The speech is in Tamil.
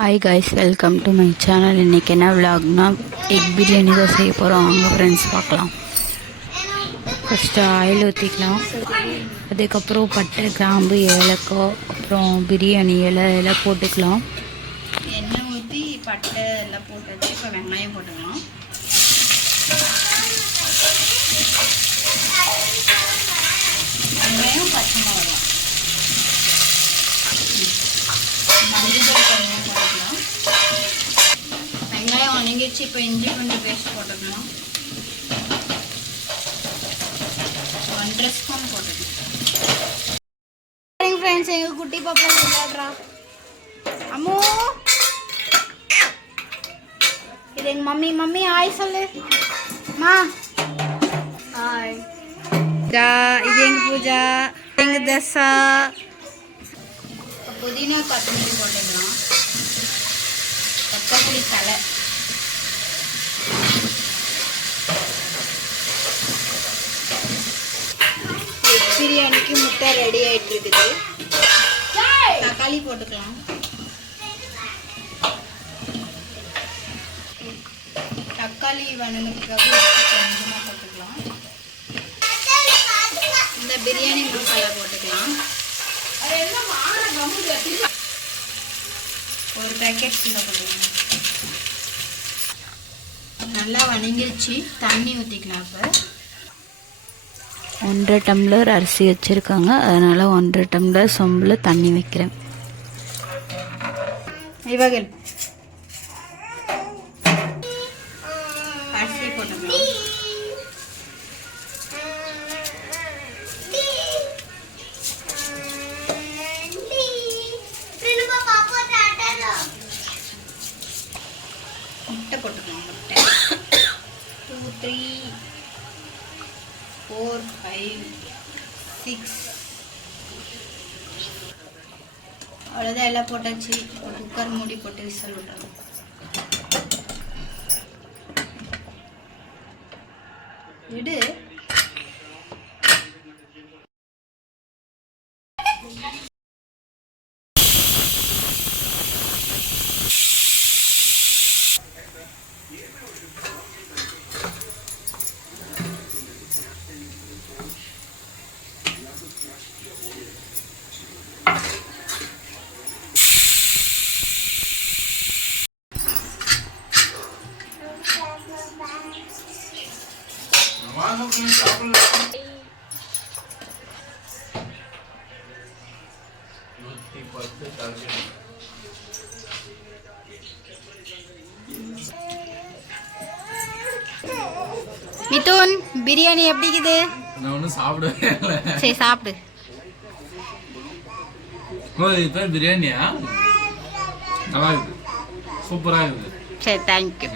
Hi guys, welcome to my channel. இன்றைக்கி என்ன விலாக்னா எக் பிரியாணி தான் செய்ய போகிறோம். வாங்க ஃப்ரெண்ட்ஸ் பார்க்கலாம். ஃபஸ்ட்டு ஆயில் ஊற்றிக்கலாம். அதுக்கப்புறம் பட்டை, கிராம்பு, ஏலக்காய், அப்புறம் பிரியாணி இலை போட்டுக்கலாம். எண்ணெய் ஊற்றி பட்டை எல்லாம் போட்டு இப்போ வெங்காயம் போட்டுக்கலாம். வெங்காயம் பச்சை மிளகாய் போட்டுக்கலாம். வெங்காயம் வணங்கிடுச்சு. இப்போ இஞ்சி பூண்டு பேஸ்ட் போட்டுக்கலாம். 1.5 ஸ்பூன் போட்டுக்கலாம். ஃப்ரெண்ட்ஸ், எங்கள் குட்டி பாப்பா விளையாடுறா. அம்மோ, இது எங்கள் மம்மி ஹாய் சொல்லு. மா ஹாய். இது எங்கள் பூஜா, எங்கள் தசா. புதினா கொத்தமல்லி போட்டுக்கலாம். தக்காளி தலை, எக் பிரியாணிக்கு முட்டை ரெடி ஆகிட்டு இருக்குது. தக்காளி போட்டுக்கலாம். தக்காளி வணங்குறதுக்காக கொஞ்சமாக போட்டுக்கலாம். இந்த பிரியாணி மசாலா போட்டுக்கலாம். ஒரு பேக்கெட் கீழே போட்டுக்கலாம். நல்லா வணங்கிடுச்சு. தண்ணி ஊற்றிக்கலாம். இப்போ 1.5 டம்ளர் அரிசி வச்சுருக்காங்க, அதனால் 1.5 டம்ளர் சொம்பில் தண்ணி வைக்கிறேன். இவர்கள் அரிசி போட்டுக்கலாம். முட்டை போட்டுக்கலாம். முட்டை 2 3 4 5 6 அவ்வளோதான். எல்லாம் போட்டாச்சு. ஒரு குக்கர் மூடி போட்டு விசில் விட்டுறோம். விடு. மிதுன், பிரியாணி எப்படி இருக்குது? நான் ஒன்றும் சாப்பிடவே இல்லை. சரி, சாப்பிடு. இப்போ பிரியாணியா? நல்லா இருக்குது, சூப்பராக இருக்குது. சரி, தேங்க்யூ.